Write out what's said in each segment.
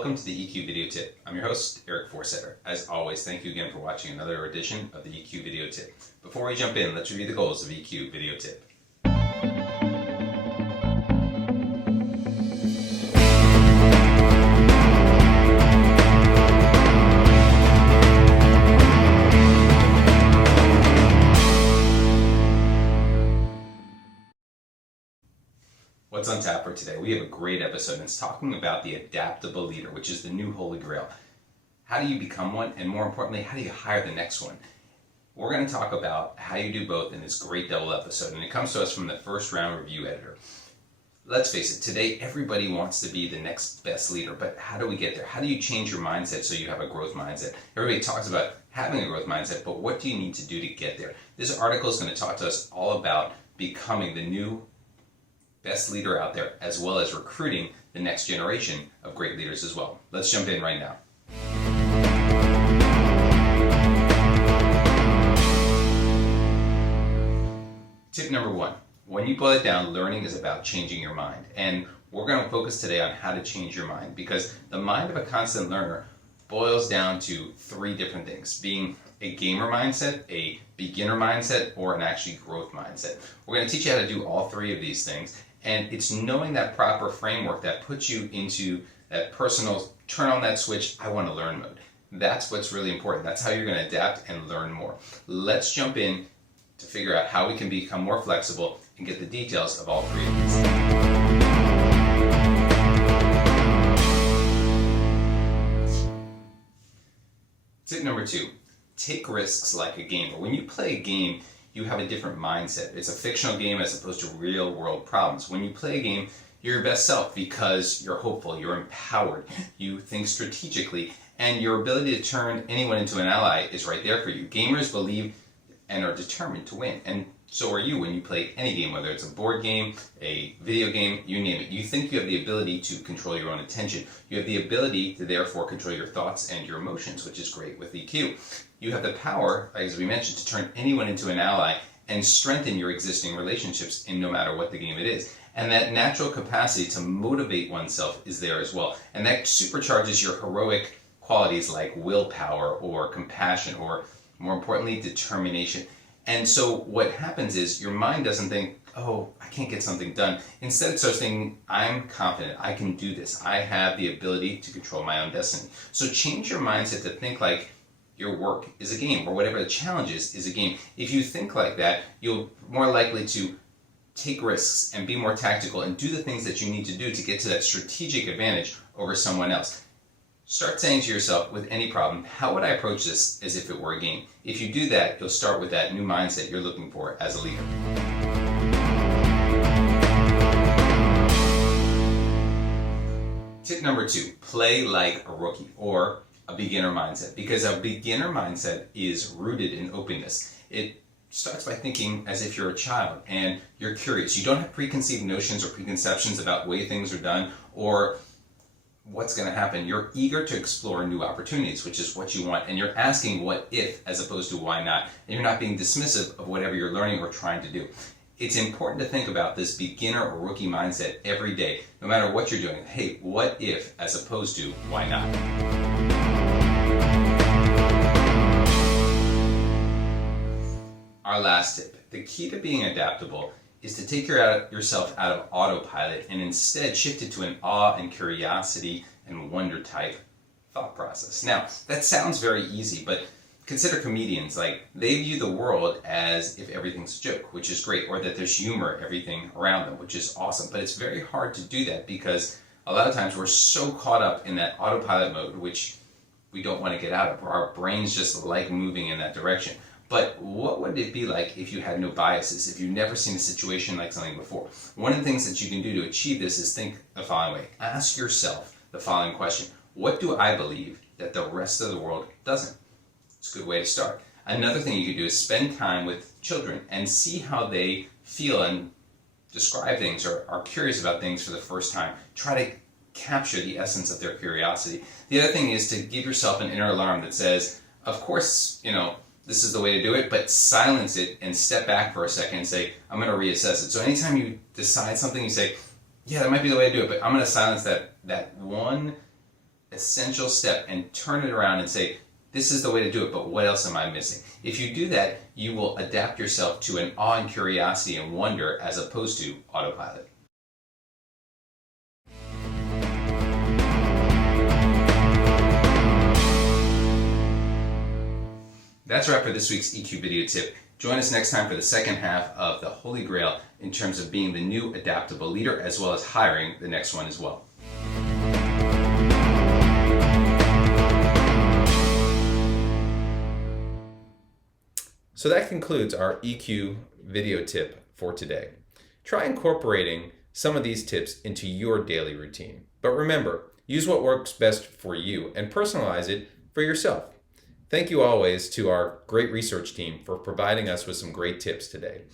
welcome to the EQ Video Tip. I'm your host, Eric Forsetter. As always, thank you again for watching another edition of the EQ Video Tip. Before we jump in, let's review the goals of EQ Video Tip. What's on tap for today? We have a great episode, and it's talking about the Adaptable leader, which is the new holy grail. How do you become one? And more importantly, how do you hire the next one? We're going to talk about how you do both in this great double episode, and it comes to us from the First Round Review editor. Let's face it, today everybody wants to be the next best leader, but how do we get there? How do you change your mindset so you have a growth mindset? Everybody talks about having a growth mindset, but what do you need to do to get there? This article is going to talk to us all about becoming the new best leader out there, as well as recruiting the next generation of great leaders as well. Let's jump in right now. Tip number one, when you boil it down, learning is about changing your mind. And we're going to focus today on how to change your mind, because the mind of a constant learner boils down to three different things: being a gamer mindset, a beginner mindset, or an actually growth mindset. We're going to teach you how to do all three of these things. And it's knowing that proper framework that puts you into that personal turn on that switch, I want to learn mode. That's what's really important. That's how you're going to adapt and learn more. Let's jump in to figure out how we can become more flexible and get the details of all three of these. Tip number two, take risks like a gamer. When you play a game, you have a different mindset. It's a fictional game as opposed to real world problems. When you play a game, you're your best self because you're hopeful, you're empowered, you think strategically, and your ability to turn anyone into an ally is right there for you. Gamers believe and are determined to win, and so are you when you play any game, whether it's a board game, a video game, you name it. You think you have the ability to control your own attention. You have the ability to therefore control your thoughts and your emotions, which is great with EQ. You have the power, as we mentioned, to turn anyone into an ally and strengthen your existing relationships in no matter what the game it is. And that natural capacity to motivate oneself is there as well. And that supercharges your heroic qualities like willpower or compassion or, more importantly, determination. And so what happens is your mind doesn't think, oh, I can't get something done. Instead, it starts thinking, I'm confident, I can do this. I have the ability to control my own destiny. So change your mindset to think like your work is a game, or whatever the challenge is a game. If you think like that, you'll more likely to take risks and be more tactical and do the things that you need to do to get to that strategic advantage over someone else. Start saying to yourself, with any problem, how would I approach this as if it were a game? If you do that, you'll start with that new mindset you're looking for as a leader. Tip number two, play like a rookie, or a beginner mindset, because a beginner mindset is rooted in openness. It starts by thinking as if you're a child and you're curious. You don't have preconceived notions or preconceptions about the way things are done or what's going to happen. You're eager to explore new opportunities, which is what you want, and you're asking what if as opposed to why not, and you're not being dismissive of whatever you're learning or trying to do. It's important to think about this beginner or rookie mindset every day, no matter what you're doing. Hey, what if as opposed to why not? Our last tip, the key to being adaptable is to take yourself out of autopilot and instead shift it to an awe and curiosity and wonder type thought process. Now, that sounds very easy, but consider comedians. Like, they view the world as if everything's a joke, which is great, or that there's humor everything around them, which is awesome. But it's very hard to do that because a lot of times we're so caught up in that autopilot mode, which we don't want to get out of. Our brains just like moving in that direction. But what would it be like if you had no biases, if you've never seen a situation like something before? One of the things that you can do to achieve this is think the following way. Ask yourself the following question: what do I believe that the rest of the world doesn't? It's a good way to start. Another thing you could do is spend time with children and see how they feel and describe things or are curious about things for the first time. Try to capture the essence of their curiosity. The other thing is to give yourself an inner alarm that says, of course, this is the way to do it, but silence it and step back for a second and say, I'm going to reassess it. So anytime you decide something, you say, yeah, that might be the way to do it, but I'm going to silence that one essential step and turn it around and say, this is the way to do it, but what else am I missing? If you do that, you will adapt yourself to an awe and curiosity and wonder as opposed to autopilot. That's a wrap for this week's EQ video tip. Join us next time for the second half of the Holy Grail in terms of being the new adaptable leader, as well as hiring the next one as well. So that concludes our EQ video tip for today. Try incorporating some of these tips into your daily routine. But remember, use what works best for you and personalize it for yourself. Thank you always to our great research team for providing us with some great tips today.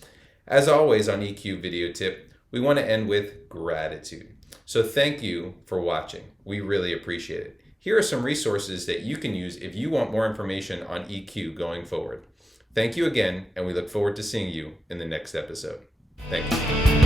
As always on EQ video tip, we want to end with gratitude. So thank you for watching. We really appreciate it. Here are some resources that you can use if you want more information on EQ going forward. Thank you again, and we look forward to seeing you in the next episode. Thank you.